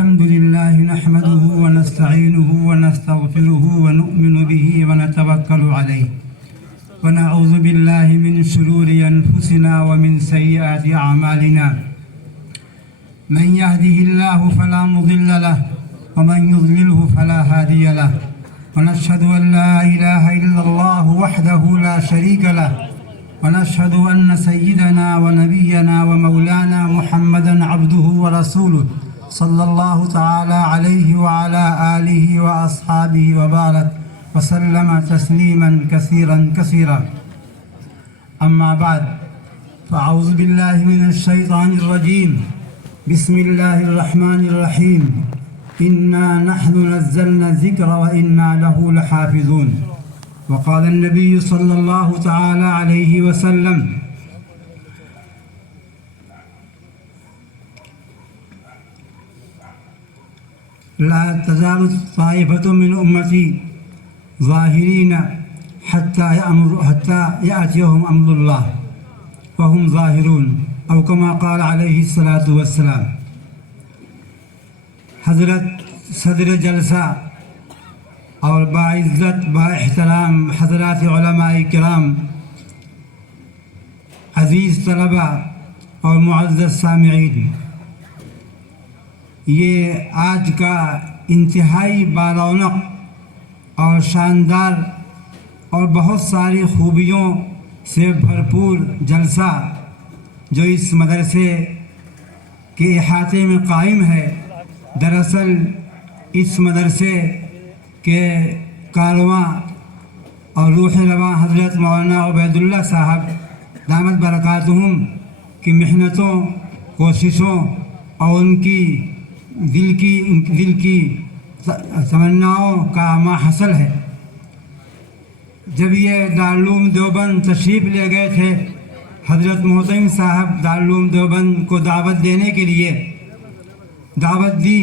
الحمد لله نحمده ونستعينه ونستغفره ونؤمن به ونتوكل عليه ونعوذ بالله من شرور أنفسنا ومن سيئات أعمالنا من يهده الله فلا مضل له ومن يضلله فلا هادي له ونشهد أن لا إله إلا الله وحده لا شريك له ونشهد أن سيدنا ونبينا ومولانا محمدا عبده ورسوله صلى الله تعالى عليه وعلى آله وأصحابه وبارك وسلم تسليما كثيرا كثيرا. أما بعد فأعوذ بالله من الشيطان الرجيم. بسم الله الرحمن الرحيم. إنا نحن نزلنا الذكر وإنا له لحافظون. وقال النبي صلى الله تعالى عليه وسلم لا تزال طائفة من أمتي ظاهرين حتى يأتيهم أمر الله وهم ظاهرون أو كما قال عليه الصلاة والسلام. حضرت صدر جلسہ اور باعزت با احترام حضرات علماء کرام، عزیز طلبہ اور معزز سامعین، یہ آج کا انتہائی بارونق اور شاندار اور بہت ساری خوبیوں سے بھرپور جلسہ جو اس مدرسے کے احاطے میں قائم ہے، دراصل اس مدرسے کہ کارواں اور روح رواں حضرت مولانا عبید اللہ صاحب دامت برکاتہم کی محنتوں، کوششوں اور ان کی دل کی تمناؤں کا ماحصل ہے. جب یہ دارالعلوم دیوبند تشریف لے گئے تھے، حضرت محترم صاحب دارالعلوم دیوبند کو دعوت دینے کے لیے دعوت دی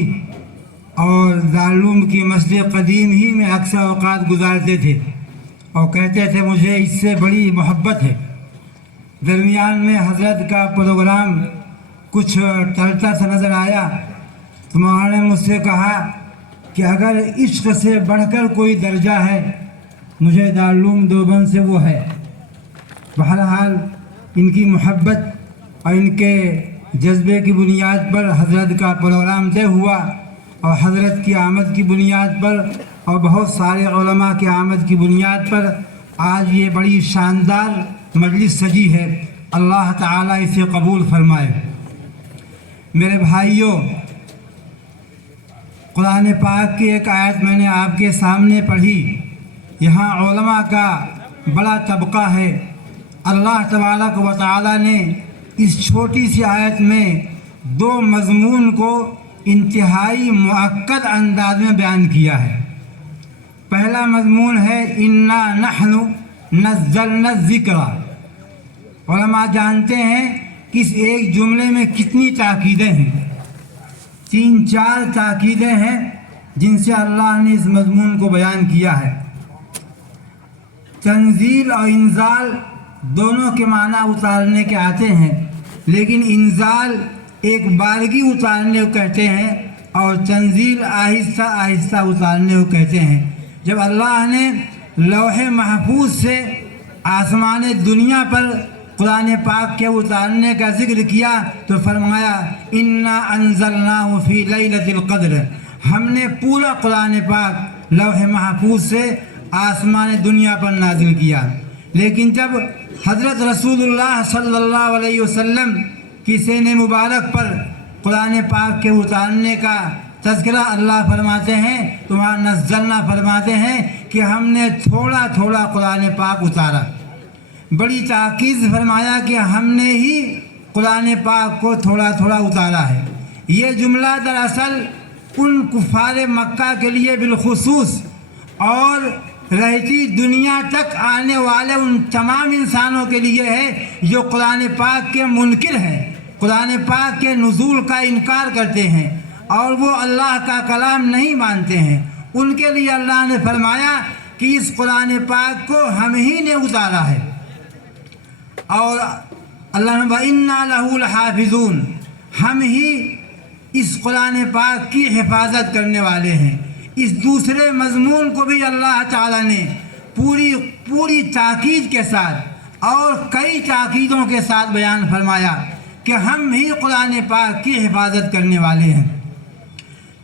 اور دارالعلوم کی مسجد قدیم ہی میں اکثر اوقات گزارتے تھے اور کہتے تھے مجھے اس سے بڑی محبت ہے. درمیان میں حضرت کا پروگرام کچھ ٹلتا سا نظر آیا تو مولانا نے مجھ سے کہا کہ اگر عشق سے بڑھ کر کوئی درجہ ہے مجھے دارالعلوم دیوبند سے وہ ہے. بہرحال ان کی محبت اور ان کے جذبے کی بنیاد پر حضرت کا پروگرام طے ہوا اور حضرت کی آمد کی بنیاد پر اور بہت سارے علماء کی آمد کی بنیاد پر آج یہ بڑی شاندار مجلس سجی ہے. اللہ تعالیٰ اسے قبول فرمائے. میرے بھائیوں، قرآن پاک کی ایک آیت میں نے آپ کے سامنے پڑھی. یہاں علماء کا بڑا طبقہ ہے. اللہ تبارک و تعالیٰ نے اس چھوٹی سی آیت میں دو مضمون کو انتہائی مؤکد انداز میں بیان کیا ہے. پہلا مضمون ہے انا نحن نزلنا الذکر. علماء جانتے ہیں کہ اس ایک جملے میں کتنی تاکیدیں ہیں. 3-4 تاکیدیں ہیں جن سے اللہ نے اس مضمون کو بیان کیا ہے. تنزیل اور انزال دونوں کے معنی اتارنے کے آتے ہیں، لیکن انزال ایک بارگی اتارنے کو کہتے ہیں اور تنزیل آہستہ آہستہ اتارنے کو کہتے ہیں. جب اللہ نے لوح محفوظ سے آسمان دنیا پر قرآن پاک کے اتارنے کا ذکر کیا تو فرمایا انا انزلناہ فی لیلۃ القدر. ہم نے پورا قرآن پاک لوح محفوظ سے آسمان دنیا پر نازل کیا. لیکن جب حضرت رسول اللہ صلی اللہ علیہ وسلم کی سین مبارک پر قرآن پاک کے اتارنے کا تذکرہ اللہ فرماتے ہیں، تمہارا نزلنا فرماتے ہیں کہ ہم نے تھوڑا تھوڑا قرآن پاک اتارا. بڑی تاکید فرمایا کہ ہم نے ہی قرآن پاک کو تھوڑا تھوڑا اتارا ہے. یہ جملہ دراصل ان کفار مکہ کے لیے بالخصوص اور رہتی دنیا تک آنے والے ان تمام انسانوں کے لیے ہے جو قرآن پاک کے منکر ہیں، قرآن پاک کے نزول کا انکار کرتے ہیں اور وہ اللہ کا کلام نہیں مانتے ہیں. ان کے لیے اللہ نے فرمایا کہ اس قرآن پاک کو ہم ہی نے اتارا ہے. اور اللہ نے وَإِنَّا لَهُ لَحَافِظُونَ، ہم ہی اس قرآن پاک کی حفاظت کرنے والے ہیں۔ اس دوسرے مضمون کو بھی اللہ تعالیٰ نے پوری تاکید کے ساتھ اور کئی تاکیدوں کے ساتھ بیان فرمایا کہ ہم ہی قرآن پاک کی حفاظت کرنے والے ہیں۔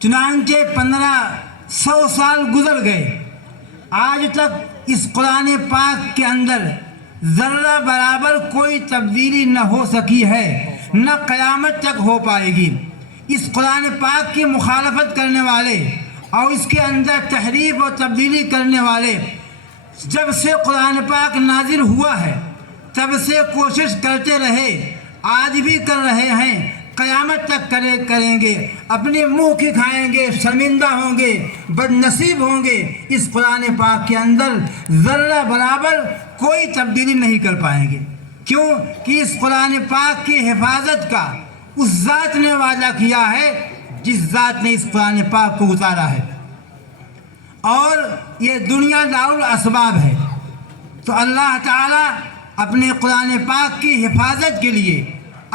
چنانچہ 1500 سال گزر گئے، آج تک اس قرآن پاک کے اندر ذرہ برابر کوئی تبدیلی نہ ہو سکی ہے، نہ قیامت تک ہو پائے گی۔ اس قرآن پاک کی مخالفت کرنے والے اور اس کے اندر تحریف اور تبدیلی کرنے والے جب سے قرآن پاک نازل ہوا ہے تب سے کوشش کرتے رہے، آج بھی کر رہے ہیں، قیامت تک کریں گے، اپنے منہ کی کھائیں گے، شرمندہ ہوں گے، بد نصیب ہوں گے۔ اس قرآن پاک کے اندر ذرہ برابر کوئی تبدیلی نہیں کر پائیں گے۔ کیوں کہ اس قرآن پاک کی حفاظت کا اس ذات نے وعدہ کیا ہے جس ذات نے اس قرآن پاک کو اتارا ہے، اور یہ دنیا دارالاسباب ہے۔ تو اللہ تعالیٰ اپنے قرآن پاک کی حفاظت کے لیے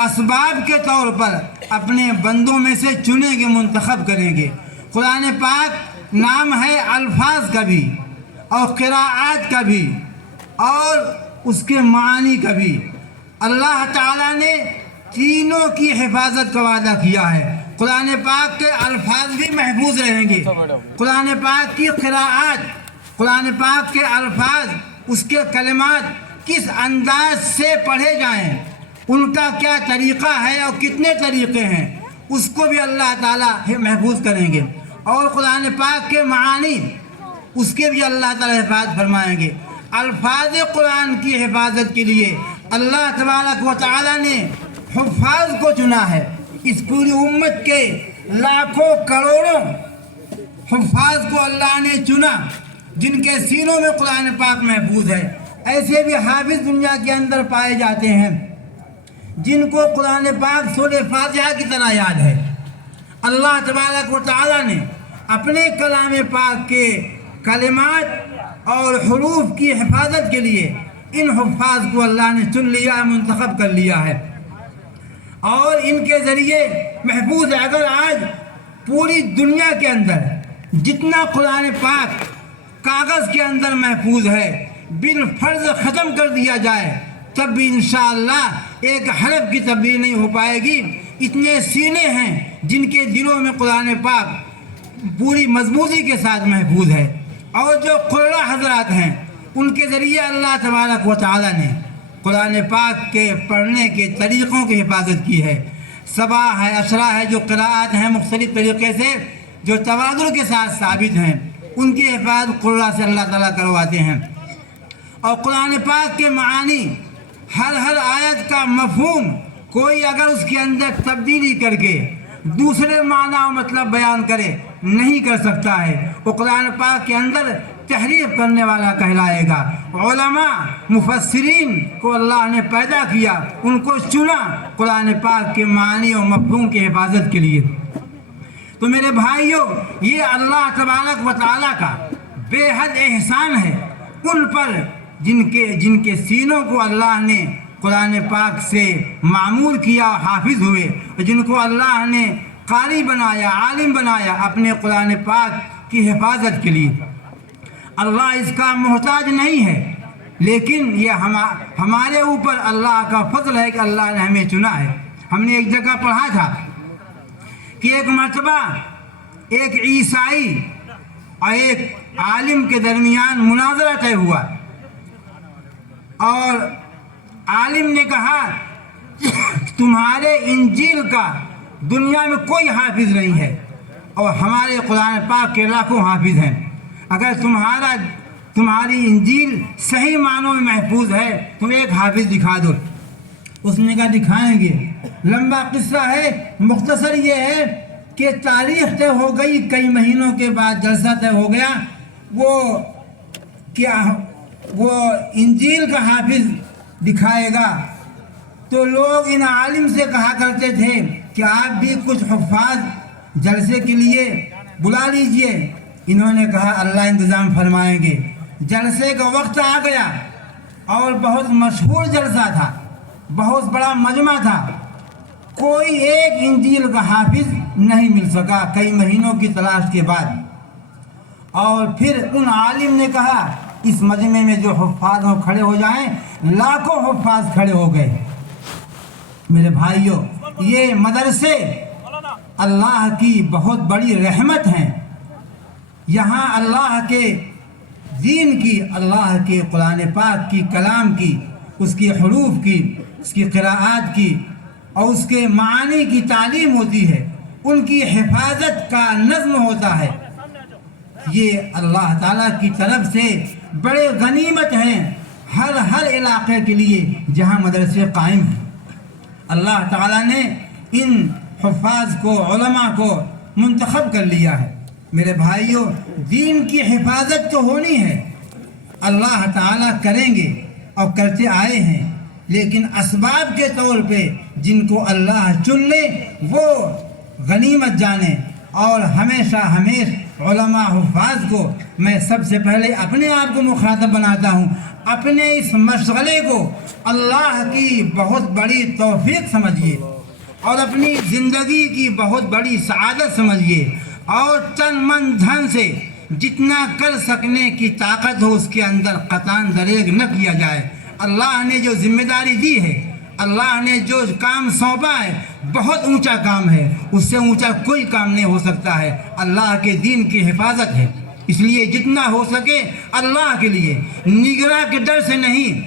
اسباب کے طور پر اپنے بندوں میں سے چنیں گے، منتخب کریں گے۔ قرآن پاک نام ہے الفاظ کا بھی اور قراءات کا بھی اور اس کے معانی کا بھی۔ اللہ تعالیٰ نے تینوں کی حفاظت کا وعدہ کیا ہے۔ قرآن پاک کے الفاظ بھی محفوظ رہیں گے، قرآن پاک کی قراءات، قرآن پاک کے الفاظ، اس کے کلمات کس انداز سے پڑھے جائیں، ان کا کیا طریقہ ہے اور کتنے طریقے ہیں، اس کو بھی اللہ تعالیٰ محفوظ کریں گے۔ اور قرآن پاک کے معانی، اس کے بھی اللہ تعالیٰ حفاظت فرمائیں گے۔ الفاظ قرآن کی حفاظت کے لیے اللہ تبارک و تعالیٰ نے حفاظ کو چنا ہے۔ اس پوری امت کے لاکھوں کروڑوں حفاظ کو اللہ نے چنا جن کے سینوں میں قرآن پاک محفوظ ہے۔ ایسے بھی حافظ دنیا کے اندر پائے جاتے ہیں جن کو قرآن پاک سورہ فاتحہ کی طرح یاد ہے۔ اللہ تبارک و تعالیٰ نے اپنے کلام پاک کے کلمات اور حروف کی حفاظت کے لیے ان حفاظ کو اللہ نے چن لیا، منتخب کر لیا ہے اور ان کے ذریعے محفوظ ہے۔ اگر آج پوری دنیا کے اندر جتنا قرآن پاک کاغذ کے اندر محفوظ ہے بالفرض ختم کر دیا جائے تب بھی انشاءاللہ ایک حرف کی تبدیلی نہیں ہو پائے گی۔ اتنے سینے ہیں جن کے دلوں میں قرآن پاک پوری مضبوطی کے ساتھ محفوظ ہے، اور جو قرآن حضرات ہیں ان کے ذریعے اللہ تبارک و تعالیٰ نے قرآن پاک کے پڑھنے کے طریقوں کی حفاظت کی ہے۔ سبا ہے، اشرا ہے، جو قراءات ہیں مختلف طریقے سے جو تواتر کے ساتھ ثابت ہیں، ان کی حفاظت قرآن سے اللہ تعالیٰ کرواتے ہیں۔ اور قرآن پاک کے معانی، ہر آیت کا مفہوم کوئی اگر اس کے اندر تبدیلی کر کے دوسرے معنی و مطلب بیان کرے نہیں کر سکتا ہے، وہ قرآن پاک کے اندر تحریف کرنے والا کہلائے گا۔ علماء مفسرین کو اللہ نے پیدا کیا، ان کو چنا قرآن پاک کے معنی و مفہوم کی حفاظت کے لیے۔ تو میرے بھائیوں، یہ اللہ تبارک و تعالیٰ کا بے حد احسان ہے ان پر جن کے سینوں کو اللہ نے قرآن پاک سے معمور کیا، حافظ ہوئے، جن کو اللہ نے قاری بنایا، عالم بنایا اپنے قرآن پاک کی حفاظت کے لیے۔ اللہ اس کا محتاج نہیں ہے، لیکن یہ ہمارے اوپر اللہ کا فضل ہے کہ اللہ نے ہمیں چنا ہے۔ ہم نے ایک جگہ پڑھا تھا کہ ایک مرتبہ ایک عیسائی اور ایک عالم کے درمیان مناظرہ طے ہوا، اور عالم نے کہا تمہارے انجیل کا دنیا میں کوئی حافظ نہیں ہے اور ہمارے قرآن پاک کے لاکھوں حافظ ہیں، اگر تمہاری انجیل صحیح معنوں میں محفوظ ہے تم ایک حافظ دکھا دو۔ اس نے کہا دکھائیں گے۔ لمبا قصہ ہے، مختصر یہ ہے کہ تاریخ طے ہو گئی، کئی مہینوں کے بعد جلسہ طے ہو گیا، وہ انجیل کا حافظ دکھائے گا۔ تو لوگ ان عالم سے کہا کرتے تھے کہ آپ بھی کچھ حفاظ جلسے کے لیے بلا لیجئے۔ انہوں نے کہا اللہ انتظام فرمائیں گے۔ جلسے کا وقت آ گیا اور بہت مشہور جلسہ تھا، بہت بڑا مجمع تھا، کوئی ایک انجیل کا حافظ نہیں مل سکا کئی مہینوں کی تلاش کے بعد۔ اور پھر ان عالم نے کہا اس مجمع میں جو حفاظ ہوں کھڑے ہو جائیں، لاکھوں حفاظ کھڑے ہو گئے۔ میرے بھائیوں، یہ مدرسے اللہ کی بہت بڑی رحمت ہیں۔ یہاں اللہ کے دین کی، اللہ کے قرآن پاک کی، کلام کی، اس کی حروف کی، اس کی قراءات کی اور اس کے معانی کی تعلیم ہوتی ہے، ان کی حفاظت کا نظم ہوتا ہے۔ یہ اللہ تعالیٰ کی طرف سے بڑے غنیمت ہیں ہر علاقے کے لیے جہاں مدرسے قائم ہیں۔ اللہ تعالیٰ نے ان حفاظ کو، علماء کو منتخب کر لیا ہے۔ میرے بھائیوں، دین کی حفاظت تو ہونی ہے، اللہ تعالیٰ کریں گے اور کرتے آئے ہیں، لیکن اسباب کے طور پہ جن کو اللہ چن لے وہ غنیمت جانیں۔ اور ہمیشہ علماء حفاظ کو میں سب سے پہلے اپنے آپ کو مخاطب بناتا ہوں، اپنے اس مشغلے کو اللہ کی بہت بڑی توفیق سمجھیے اور اپنی زندگی کی بہت بڑی سعادت سمجھیے، اور تن من دھن سے جتنا کر سکنے کی طاقت ہو اس کے اندر قطعاً دریغ نہ کیا جائے۔ اللہ نے جو ذمہ داری دی ہے، اللہ نے جو کام سونپا ہے، بہت اونچا کام ہے، اس سے اونچا کوئی کام نہیں ہو سکتا ہے۔ اللہ کے دین کی حفاظت ہے، اس لیے جتنا ہو سکے اللہ کے لیے، نگراں کے ڈر سے نہیں،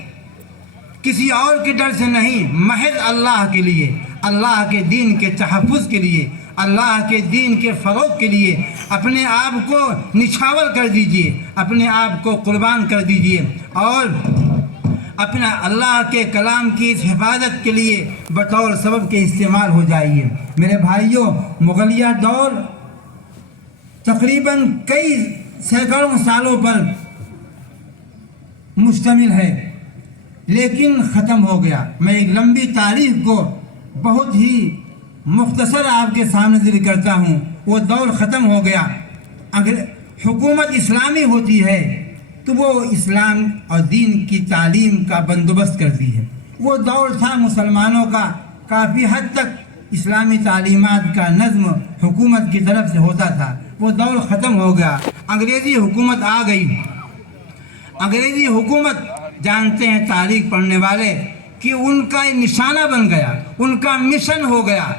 کسی اور کے ڈر سے نہیں، محض اللہ کے لیے، اللہ کے دین کے تحفظ کے لیے، اللہ کے دین کے فروغ کے لیے اپنے آپ کو نچھاور کر دیجئے، اپنے آپ کو قربان کر دیجئے، اور اپنا اللہ کے کلام کی اس حفاظت کے لیے بطور سبب کے استعمال ہو جائیے۔ میرے بھائیوں، مغلیہ دور تقریباً کئی سینکڑوں سالوں پر مشتمل ہے، لیکن ختم ہو گیا۔ میں ایک لمبی تاریخ کو بہت ہی مختصر آپ کے سامنے ذکر کرتا ہوں۔ وہ دور ختم ہو گیا۔ اگر حکومت اسلامی ہوتی ہے تو وہ اسلام اور دین کی تعلیم کا بندوبست کرتی ہے۔ وہ دور تھا مسلمانوں کا، کافی حد تک اسلامی تعلیمات کا نظم حکومت کی طرف سے ہوتا تھا۔ وہ دور ختم ہو گیا، انگریزی حکومت آ گئی۔ انگریزی حکومت جانتے ہیں تاریخ پڑھنے والے کہ ان کا نشانہ بن گیا، ان کا مشن ہو گیا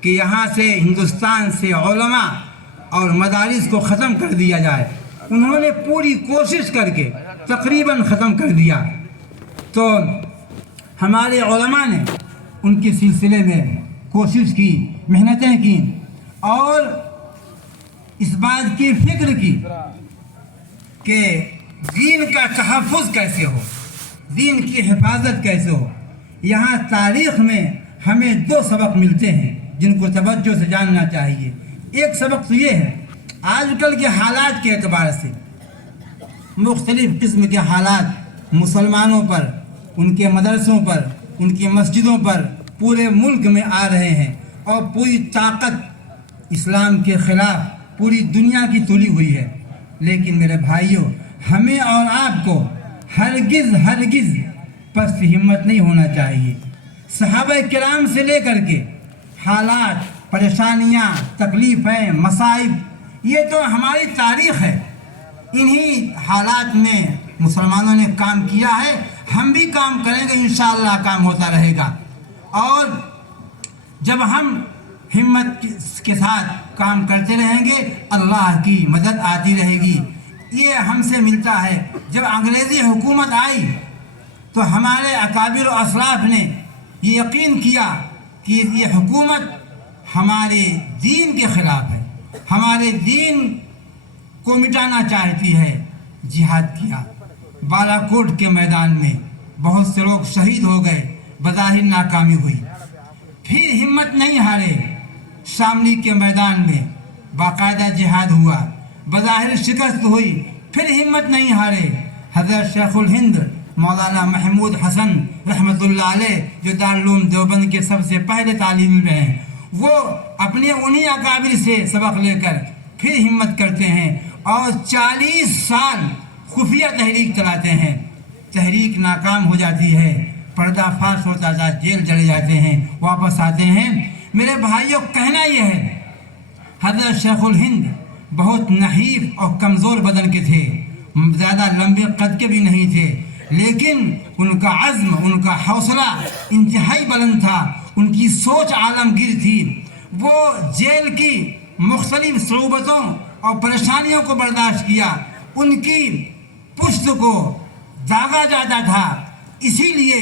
کہ یہاں سے ہندوستان سے علماء اور مدارس کو ختم کر دیا جائے۔ انہوں نے پوری کوشش کر کے تقریباً ختم کر دیا۔ تو ہمارے علماء نے ان کے سلسلے میں کوشش کی، محنتیں کی، اور اس بات کی فکر کی کہ دین کا تحفظ کیسے ہو، دین کی حفاظت کیسے ہو۔ یہاں تاریخ میں ہمیں دو سبق ملتے ہیں جن کو توجہ سے جاننا چاہیے۔ ایک سبق تو یہ ہے، آج کل کے حالات کے اعتبار سے مختلف قسم کے حالات مسلمانوں پر، ان کے مدرسوں پر، ان کی مسجدوں پر پورے ملک میں آ رہے ہیں، اور پوری طاقت اسلام کے خلاف پوری دنیا کی تلی ہوئی ہے۔ لیکن میرے بھائیوں، ہمیں اور آپ کو ہرگز پست ہمت نہیں ہونا چاہیے۔ صحابہ کرام سے لے کر کے حالات، پریشانیاں، تکلیفیں، مصائب، یہ تو ہماری تاریخ ہے۔ انہی حالات میں مسلمانوں نے کام کیا ہے، ہم بھی کام کریں گے، انشاءاللہ کام ہوتا رہے گا۔ اور جب ہم ہمت کے ساتھ کام کرتے رہیں گے، اللہ کی مدد آتی رہے گی۔ یہ ہم سے ملتا ہے۔ جب انگریزی حکومت آئی تو ہمارے اکابر و اسلاف نے یہ یقین کیا کہ یہ حکومت ہمارے دین کے خلاف ہے، ہمارے دین کو مٹانا چاہتی ہے۔ جہاد کیا، بالا کوٹ کے میدان میں بہت سے لوگ شہید ہو گئے، بظاہر ناکامی ہوئی۔ پھر ہمت نہیں ہارے، شاملی کے میدان میں باقاعدہ جہاد ہوا، بظاہر شکست ہوئی، پھر ہمت نہیں ہارے۔ حضرت شیخ الہند مولانا محمود حسن رحمۃ اللہ علیہ، جو دارالعلوم دیوبند کے سب سے پہلے تعلیم میں ہیں، وہ اپنے انہی اکابر سے سبق لے کر پھر ہمت کرتے ہیں اور 40 سال خفیہ تحریک چلاتے ہیں۔ تحریک ناکام ہو جاتی ہے، پردہ فاش ہوتا تھا، جیل چلے جاتے ہیں، واپس آتے ہیں۔ میرے بھائیوں، کہنا یہ ہے حضرت شیخ الہند بہت نحیف اور کمزور بدن کے تھے، زیادہ لمبے قد کے بھی نہیں تھے، لیکن ان کا عزم، ان کا حوصلہ انتہائی بلند تھا، ان کی سوچ عالمگیر تھی۔ وہ جیل کی مختلف صعوبتوں اور پریشانیوں کو برداشت کیا، ان کی پشت کو داغا جاتا تھا، اسی لیے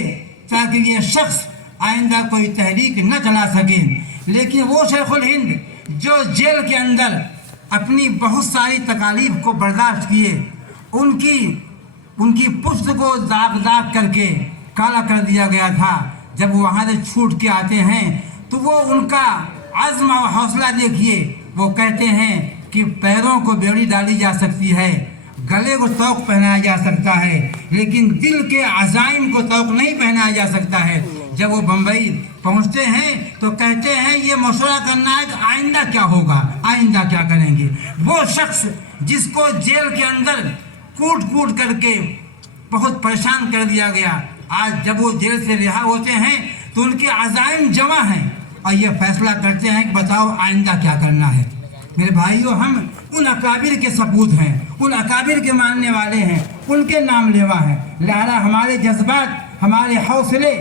تاکہ یہ شخص آئندہ کوئی تحریک نہ چلا سکے۔ لیکن وہ شیخ الہند جو جیل کے اندر اپنی بہت ساری تکالیف کو برداشت کیے، ان کی پشت کو داغ کر کے کالا کر دیا گیا تھا، جب وہ وہاں سے چھوٹ کے آتے ہیں تو وہ ان کا عزم و حوصلہ دیکھیے، وہ کہتے ہیں کہ پیروں کو بیڑی ڈالی جا سکتی ہے، گلے کو طوق پہنایا جا سکتا ہے، لیکن دل کے عزائم کو طوق نہیں پہنایا جا سکتا ہے۔ جب وہ بمبئی پہنچتے ہیں تو کہتے ہیں یہ مشورہ کرنا ہے کہ آئندہ کیا ہوگا، آئندہ کیا کریں گے۔ وہ شخص جس کو جیل کے اندر کوٹ کر کے بہت پریشان کر دیا گیا، آج جب وہ جیل سے رہا ہوتے ہیں تو ان کے عزائم جمع ہیں اور یہ فیصلہ کرتے ہیں کہ بتاؤ آئندہ کیا کرنا ہے۔ میرے بھائیوں، ہم ان اکابر کے سپوت ہیں، ان اکابر کے ماننے والے ہیں، ان کے نام لیوا ہیں، لہذا ہمارے جذبات، ہمارے حوصلے،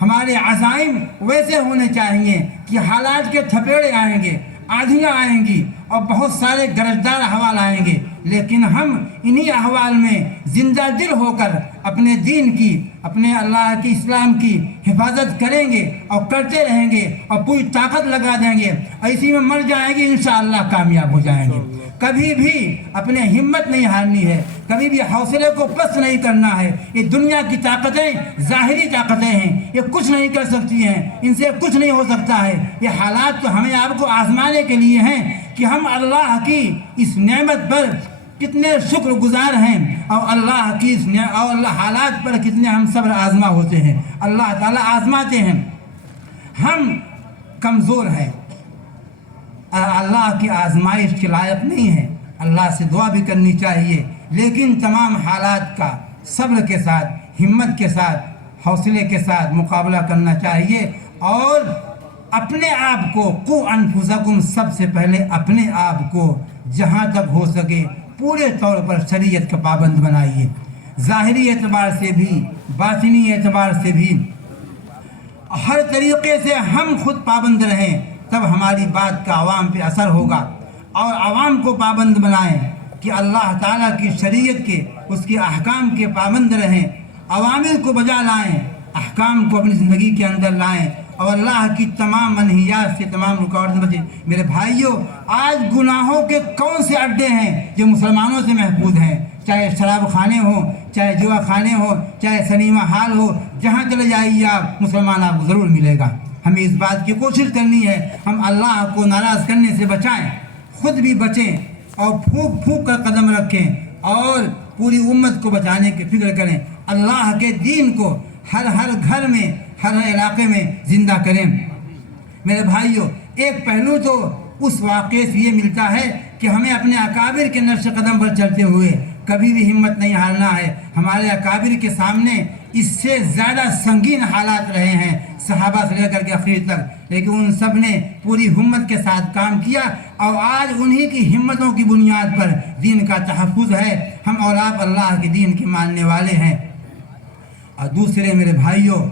ہمارے عزائم ویسے ہونے چاہیے کہ حالات کے تھپیڑے آئیں گے، آندھیاں آئیں گی اور بہت سارے گرجدار احوال آئیں گے، لیکن ہم انہی احوال میں زندہ دل ہو کر اپنے دین کی، اپنے اللہ کی، اسلام کی حفاظت کریں گے اور کرتے رہیں گے اور پوری طاقت لگا دیں گے اور اسی میں مر جائیں گے، انشاءاللہ کامیاب ہو جائیں گے۔ کبھی بھی اپنے ہمت نہیں ہارنی ہے، کبھی بھی حوصلے کو پست نہیں کرنا ہے۔ یہ دنیا کی طاقتیں ظاہری طاقتیں ہیں، یہ کچھ نہیں کر سکتی ہیں، ان سے کچھ نہیں ہو سکتا ہے۔ یہ حالات تو ہمیں آپ کو آزمانے کے لیے ہیں کہ ہم اللہ کی اس نعمت پر کتنے شکر گزار ہیں اور اللہ کی اور اللہ حالات پر کتنے ہم صبر آزما ہوتے ہیں۔ اللہ تعالیٰ آزماتے ہیں، ہم کمزور ہیں، اللہ کی آزمائش کے لائق نہیں ہے، اللہ سے دعا بھی کرنی چاہیے، لیکن تمام حالات کا صبر کے ساتھ، ہمت کے ساتھ، حوصلے کے ساتھ مقابلہ کرنا چاہیے اور اپنے آپ کو قو انفسکم، سب سے پہلے اپنے آپ کو جہاں تک ہو سکے پورے طور پر شریعت کا پابند بنائیے، ظاہری اعتبار سے بھی، باطنی اعتبار سے بھی، ہر طریقے سے ہم خود پابند رہیں، تب ہماری بات کا عوام پہ اثر ہوگا، اور عوام کو پابند بنائیں کہ اللہ تعالیٰ کی شریعت کے، اس کے احکام کے پابند رہیں، اوامر کو بجا لائیں، احکام کو اپنی زندگی کے اندر لائیں اور اللہ کی تمام منہیات سے، تمام رکاوٹوں سے بچیں۔ میرے بھائیوں، آج گناہوں کے کون سے اڈے ہیں جو مسلمانوں سے محفوظ ہیں؟ چاہے شراب خانے ہوں، چاہے جوا خانے ہوں، چاہے سنیما ہال ہو، جہاں چلے جائیے آپ، مسلمان آپ کو ضرور ملے گا۔ ہمیں اس بات کی کوشش کرنی ہے ہم اللہ کو ناراض کرنے سے بچائیں، خود بھی بچیں اور پھونک کر قدم رکھیں اور پوری امت کو بچانے کی فکر کریں، اللہ کے دین کو ہر گھر میں، ہر علاقے میں زندہ کریں۔ میرے بھائیوں، ایک پہلو تو اس واقعے سے یہ ملتا ہے کہ ہمیں اپنے اکابر کے نقش قدم پر چلتے ہوئے کبھی بھی ہمت نہیں ہارنا ہے۔ ہمارے اکابر کے سامنے اس سے زیادہ سنگین حالات رہے ہیں، صحابہ سے لے کر کے آخر تک، لیکن ان سب نے پوری ہمت کے ساتھ کام کیا اور آج انہی کی ہمتوں کی بنیاد پر دین کا تحفظ ہے، ہم اور آپ اللہ کے دین کے ماننے والے ہیں۔ اور دوسرے میرے بھائیوں،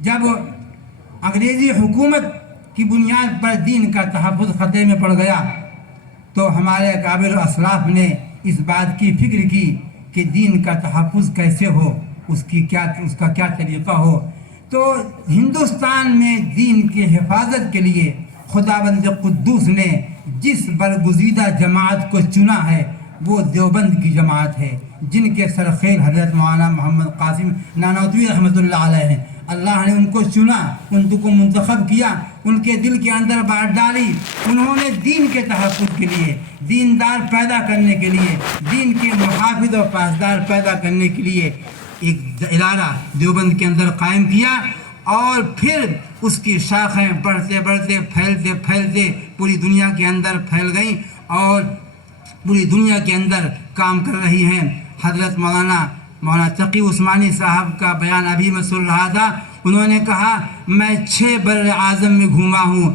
جب انگریزی حکومت کی بنیاد پر دین کا تحفظ خطرے میں پڑ گیا تو ہمارے اکابر و اسلاف نے اس بات کی فکر کی کہ دین کا تحفظ کیسے ہو، اس کا کیا طریقہ ہو۔ تو ہندوستان میں دین کی حفاظت کے لیے خداوند قدوس نے جس برگزیدہ جماعت کو چنا ہے وہ دیوبند کی جماعت ہے، جن کے سرخیل حضرت مولانا محمد قاسم نانوتوی رحمۃ اللہ علیہ ہیں۔ اللہ نے ان کو چنا، ان کو منتخب کیا، ان کے دل کے اندر بات ڈالی، انہوں نے دین کے تحفظ کے لیے، دیندار پیدا کرنے کے لیے، دین کے محافظ اور پاسدار پیدا کرنے کے لیے ایک ادارہ دیوبند کے اندر قائم کیا، اور پھر اس کی شاخیں بڑھتے بڑھتے پھیلتے پوری دنیا کے اندر پھیل گئیں اور پوری دنیا کے اندر کام کر رہی ہیں۔ حضرت مولانا تقی عثمانی صاحب کا بیان ابھی میں سن رہا تھا، انہوں نے کہا میں 6 بر اعظم میں گھوما ہوں،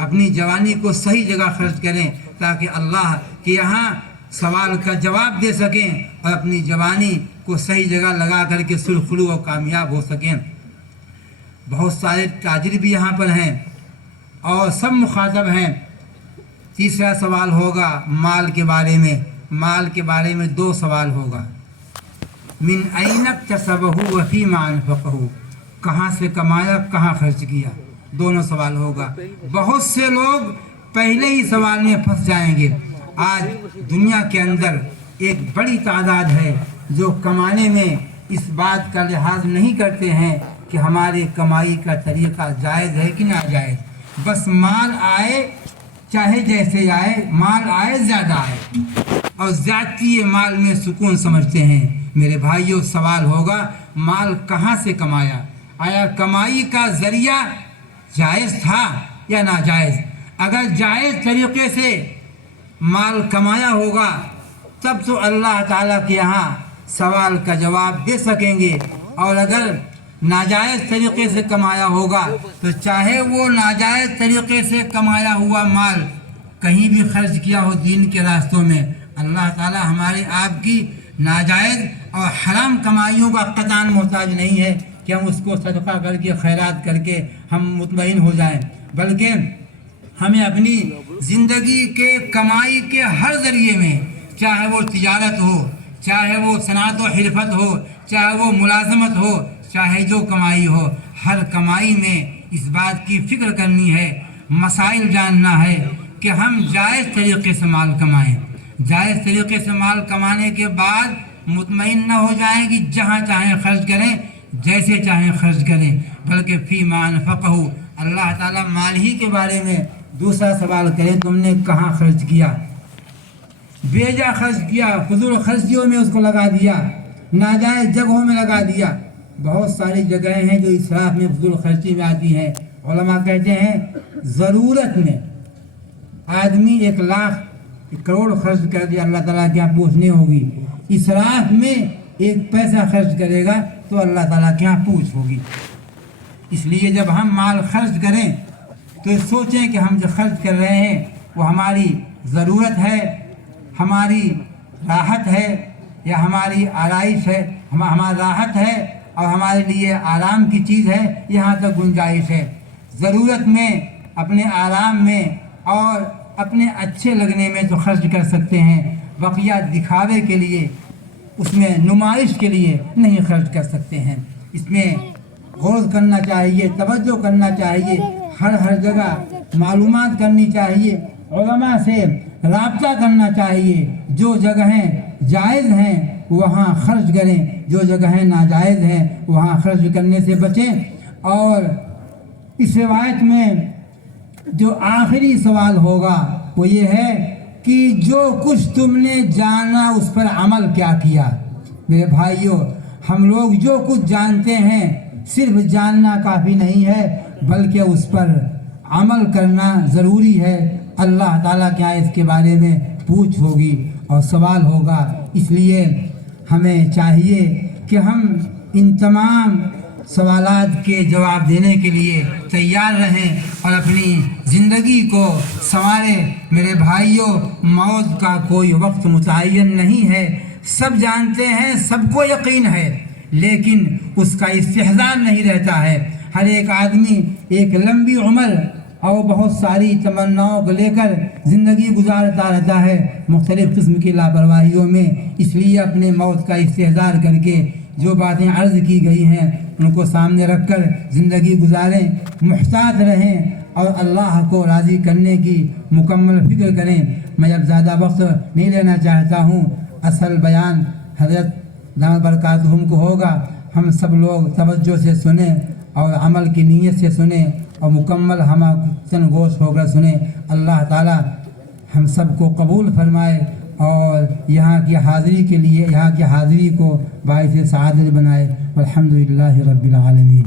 اپنی جوانی کو صحیح جگہ خرچ کریں تاکہ اللہ کے یہاں سوال کا جواب دے سکیں اور اپنی جوانی کو صحیح جگہ لگا کر کے سرخرو اور کامیاب ہو سکیں۔ بہت سارے تاجر بھی یہاں پر ہیں اور سب مخاطب ہیں۔ تیسرا سوال ہوگا مال کے بارے میں۔ مال کے بارے میں 2 سوال ہوگا، من این اکتسبہ وفیما انفقہ، کہاں سے کمایا کہاں خرچ کیا، دونوں سوال ہوگا۔ بہت سے لوگ پہلے ہی سوال میں پھنس جائیں گے۔ آج دنیا کے اندر ایک بڑی تعداد ہے جو کمانے میں اس بات کا لحاظ نہیں کرتے ہیں کہ ہمارے کمائی کا طریقہ جائز ہے کہ ناجائز۔ بس مال آئے چاہے جیسے آئے، مال آئے زیادہ آئے، اور زیادتی مال میں سکون سمجھتے ہیں۔ میرے بھائیوں، سوال ہوگا مال کہاں سے کمایا؟ آیا کمائی کا ذریعہ جائز تھا یا ناجائز؟ اگر جائز طریقے سے مال کمایا ہوگا تب تو اللہ تعالیٰ کے یہاں سوال کا جواب دے سکیں گے، اور اگر ناجائز طریقے سے کمایا ہوگا تو چاہے وہ ناجائز طریقے سے کمایا ہوا مال کہیں بھی خرچ کیا ہو دین کے راستوں میں، اللہ تعالیٰ ہمارے آپ کی ناجائز اور حرام کمائیوں کا قطعاً محتاج نہیں ہے کہ ہم اس کو صدقہ کر کے خیرات کر کے ہم مطمئن ہو جائیں، بلکہ ہمیں اپنی زندگی کے کمائی کے ہر ذریعے میں، چاہے وہ تجارت ہو، چاہے وہ صنعت و حرفت ہو، چاہے وہ ملازمت ہو، چاہے جو کمائی ہو، ہر کمائی میں اس بات کی فکر کرنی ہے، مسائل جاننا ہے کہ ہم جائز طریقے سے مال کمائیں۔ جائز طریقے سے مال کمانے کے بعد مطمئن نہ ہو جائیں کہ جہاں چاہیں خرچ کریں، جیسے چاہیں خرچ کریں، بلکہ فیما انفقہ، اللہ تعالیٰ مال ہی کے بارے میں دوسرا سوال کرے تم نے کہاں خرچ کیا؟ بے جا خرچ کیا، فضول خرچیوں میں اس کو لگا دیا، ناجائز جگہوں میں لگا دیا۔ بہت ساری جگہیں ہیں جو اسراف میں، فضول خرچی میں آتی ہیں۔ علماء کہتے ہیں ضرورت میں آدمی 1 لاکھ 1 کروڑ خرچ کر دیا، اللہ تعالیٰ کے یہاں پوچھ نہیں ہوگی۔ اسراف میں 1 پیسہ خرچ کرے گا تو اللہ تعالیٰ کے یہاں پوچھ ہوگی۔ اس لیے جب ہم مال خرچ کریں تو سوچیں کہ ہم جو خرچ کر رہے ہیں وہ ہماری ضرورت ہے، ہماری راحت ہے، یا ہماری آرائش ہے، ہماری راحت ہے اور ہمارے لیے آرام کی چیز ہے، یہاں تک گنجائش ہے۔ ضرورت میں، اپنے آرام میں اور اپنے اچھے لگنے میں تو خرچ کر سکتے ہیں، بقیہ دکھاوے کے لیے، اس میں نمائش کے لیے نہیں خرچ کر سکتے ہیں۔ اس میں غور کرنا چاہیے، توجہ کرنا چاہیے، ہر جگہ معلومات کرنی چاہیے، علماء سے رابطہ کرنا چاہیے۔ جو جگہیں جائز ہیں وہاں خرچ کریں، جو جگہیں ناجائز ہیں وہاں خرچ کرنے سے بچیں۔ اور اس روایت میں جو آخری سوال ہوگا وہ یہ ہے کہ جو کچھ تم نے جانا اس پر عمل کیا کیا؟ میرے بھائیوں، ہم لوگ جو کچھ جانتے ہیں صرف جاننا کافی نہیں ہے، بلکہ اس پر عمل کرنا ضروری ہے۔ اللہ تعالیٰ کیا اس کے بارے میں پوچھ ہوگی اور سوال ہوگا، اس لیے ہمیں چاہیے کہ ہم ان تمام سوالات کے جواب دینے کے لیے تیار رہیں اور اپنی زندگی کو سنواریں۔ میرے بھائیوں، موت کا کوئی وقت متعین نہیں ہے، سب جانتے ہیں، سب کو یقین ہے، لیکن اس کا استحضار نہیں رہتا ہے۔ ہر ایک آدمی ایک لمبی عمر اور بہت ساری تمناؤں کو لے کر زندگی گزارتا رہتا ہے مختلف قسم کی لاپرواہیوں میں۔ اس لیے اپنے موت کا استحضار کر کے جو باتیں عرض کی گئی ہیں ان کو سامنے رکھ کر زندگی گزاریں، محتاط رہیں اور اللہ کو راضی کرنے کی مکمل فکر کریں۔ میں اب زیادہ وقت نہیں لینا چاہتا ہوں، اصل بیان حضرت دامت برکاتہم کو ہوگا۔ ہم سب لوگ توجہ سے سنیں اور عمل کی نیت سے سنیں اور مکمل ہم گوش ہو کر سنیں۔ اللہ تعالی ہم سب کو قبول فرمائے اور یہاں کی حاضری کے لیے، یہاں کی حاضری کو باعث سعادت بنائے۔ والحمدللہ رب العالمین۔